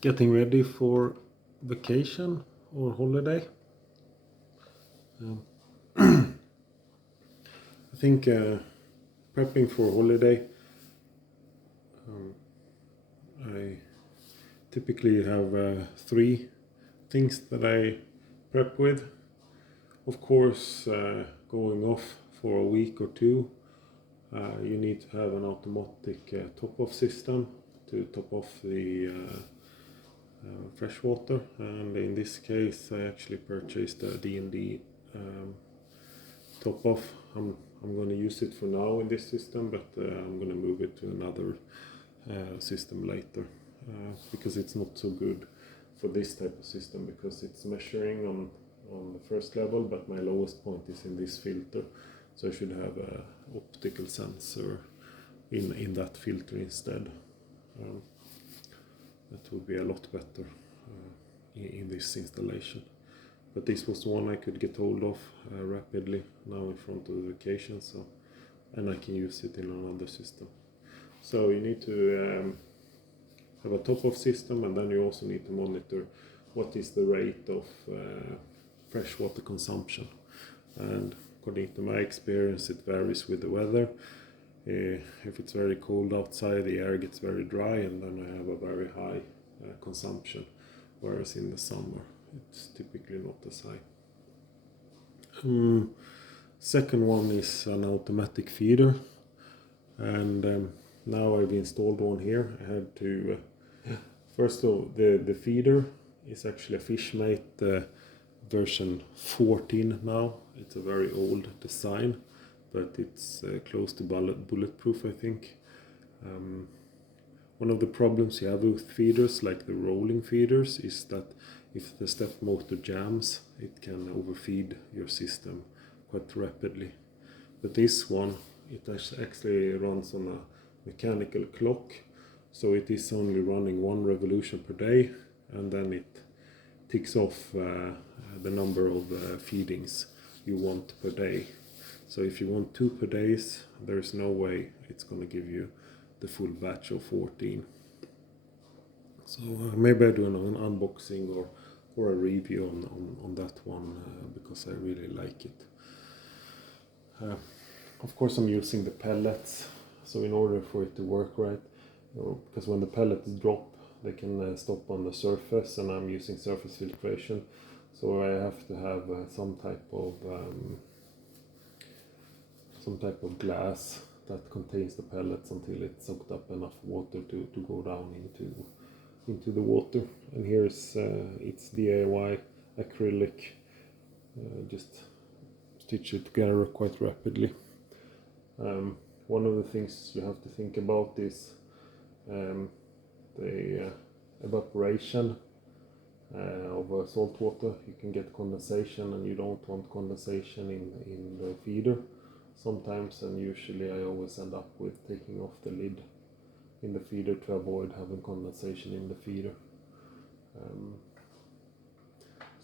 Getting ready for vacation or holiday. I think prepping for holiday, I typically have three things that I prep with. Of course, going off for a week or two, you need to have an automatic top-off system to top off the fresh water, and in this case I actually purchased a D&D top off. I'm going to use it for now in this system, but I'm going to move it to another system later because it's not so good for this type of system, because it's measuring on the first level, but my lowest point is in this filter, so I should have a optical sensor in that filter instead. That would be a lot better in this installation. But this was the one I could get hold of rapidly now in front of the vacation, so, and I can use it in another system. So you need to have a top-off system, and then you also need to monitor what is the rate of freshwater consumption. And according to my experience, it varies with the weather. If it's very cold outside, the air gets very dry, and then I have a very high consumption, whereas in the summer it's typically not as high. Second one is an automatic feeder, and now I've installed one here. I had to first of all, the feeder is actually a Fishmate version 14 now. It's a very old design, but it's close to bulletproof, I think. One of the problems you have with feeders, like the rolling feeders, is that if the step motor jams, it can overfeed your system quite rapidly. But this one, it actually runs on a mechanical clock, so it is only running 1 revolution per day, and then it ticks off the number of feedings you want per day. So if you want 2 per days, there's no way it's going to give you the full batch of 14. So maybe I do an unboxing or a review on that one because I really like it. Of course I'm using the pellets, so in order for it to work right, because when the pellets drop, they can stop on the surface, and I'm using surface filtration, so I have to have some type of glass that contains the pellets until it's soaked up enough water to go down into the water. And here's it's DIY acrylic, just stitch it together quite rapidly. One of the things you have to think about is the evaporation of salt water. You can get condensation, and you don't want condensation in the feeder sometimes, and usually I always end up with taking off the lid in the feeder to avoid having condensation in the feeder.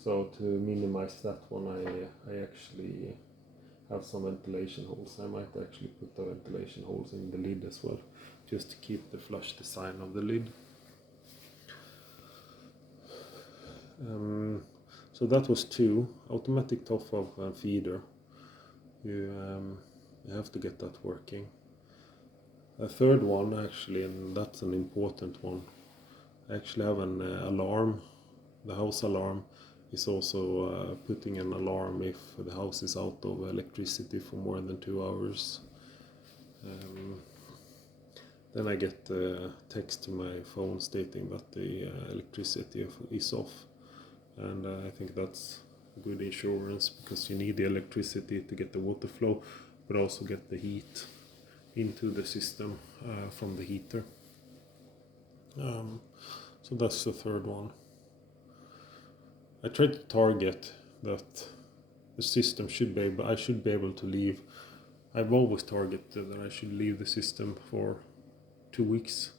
So to minimize that one, I actually have some ventilation holes. I might actually put the ventilation holes in the lid as well, just to keep the flush design of the lid. So that was 2, automatic top-off and feeder. You have to get that working. A third one actually, and that's an important one, I actually have an alarm. The house alarm is also putting an alarm if the house is out of electricity for more than 2 hours. Then I get a text to my phone stating that the electricity is off, and I think that's good insurance, because you need the electricity to get the water flow, but also get the heat into the system from the heater. So that's the third one. I tried to target that the system I should be able to leave. I've always targeted that I should leave the system for 2 weeks.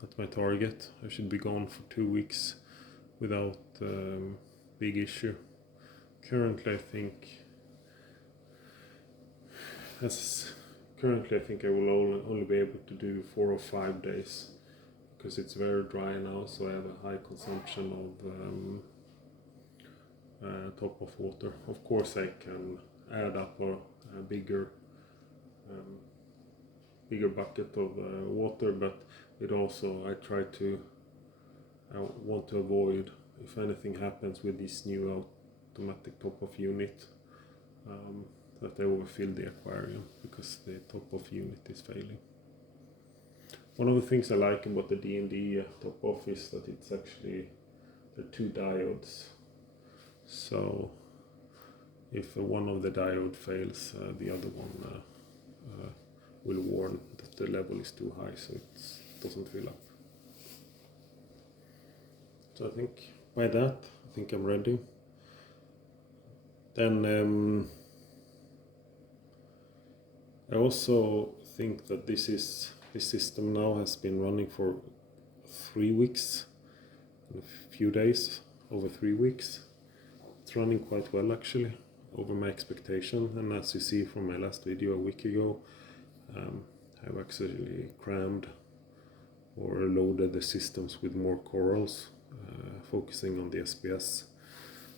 That's my target. I should be gone for 2 weeks without big issue. Currently I think I will only be able to do 4 or 5 days, because it's very dry now, so I have a high consumption of top of water. Of course I can add up a bigger bucket of water, but it also I want to avoid, if anything happens with this new automatic top of unit, that I overfill the aquarium because the top of unit is failing. One of the things I like about the D&D top off is that it's actually the 2 diodes. So if one of the diode fails, the other one will warn that the level is too high, so it doesn't fill up. So I think by that, I think I'm ready. Then I also think that this system now has been running for 3 weeks, a few days, over 3 weeks. It's running quite well actually, over my expectation, and as you see from my last video a week ago, I've actually crammed or loaded the systems with more corals, focusing on the SPS.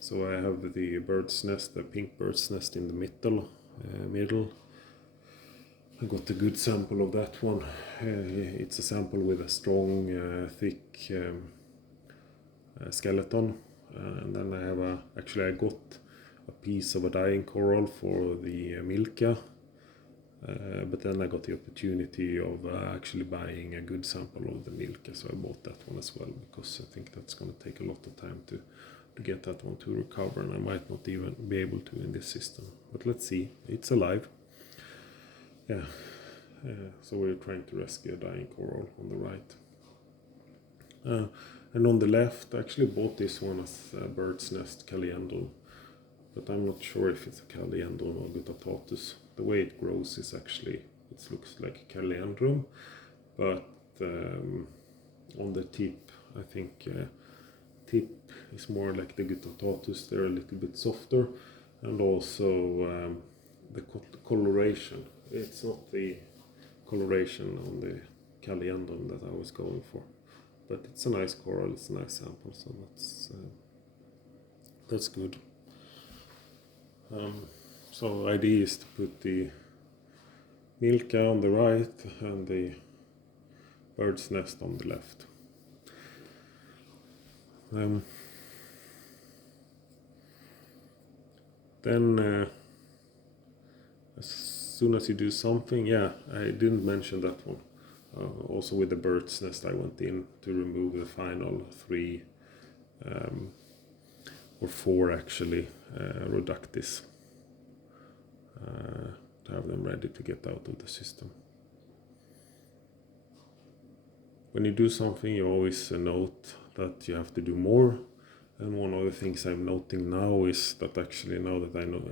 So I have the bird's nest, the pink bird's nest in the middle. I got a good sample of that one. It's a sample with a strong, thick skeleton. And then I have I got a piece of a dying coral for the Milka. But then I got the opportunity of actually buying a good sample of the Milka, so I bought that one as well, because I think that's going to take a lot of time to get that one to recover, and I might not even be able to in this system. But let's see, it's alive. Yeah, so we're trying to rescue a dying coral on the right. And on the left, I actually bought this one as a bird's nest Caliendron, but I'm not sure if it's a Caliendron or Gutatatus. The way it grows is actually, it looks like a Caliendron, but on the tip, I think tip is more like the Gutatatus. They're a little bit softer, and also the coloration. It's not the coloration on the Caliendron that I was going for, but it's a nice coral, it's a nice sample, so that's good. So idea is to put the Milka on the right and the bird's nest on the left. Then as soon as you do something, I didn't mention that one. Also with the bird's nest, I went in to remove the final 3 or 4 actually Rhodactis, to have them ready to get out of the system. When you do something, you always note that you have to do more. And one of the things I'm noting now is that actually now that I know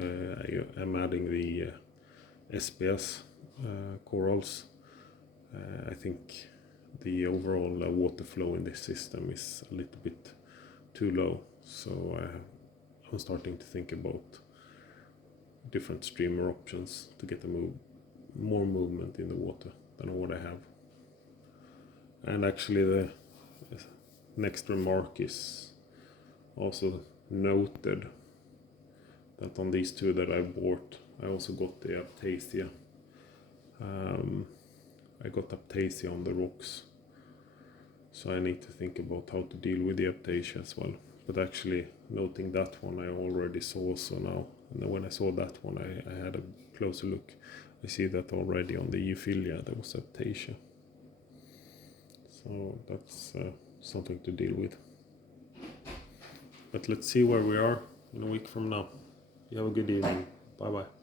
I'm adding the SPS corals, I think the overall water flow in this system is a little bit too low. So I'm starting to think about different streamer options to get more movement in the water than what I have. And actually the next remark is also noted that on these 2 that I bought, I also got the Aptasia. I got Aptasia on the rocks, so I need to think about how to deal with the Aptasia as well. But actually noting that one I already saw, so now, and when I saw that one I had a closer look. I see that already on the Euphilia there was Aptasia. So that's something to deal with. But let's see where we are in a week from now. You have a good evening. Bye bye.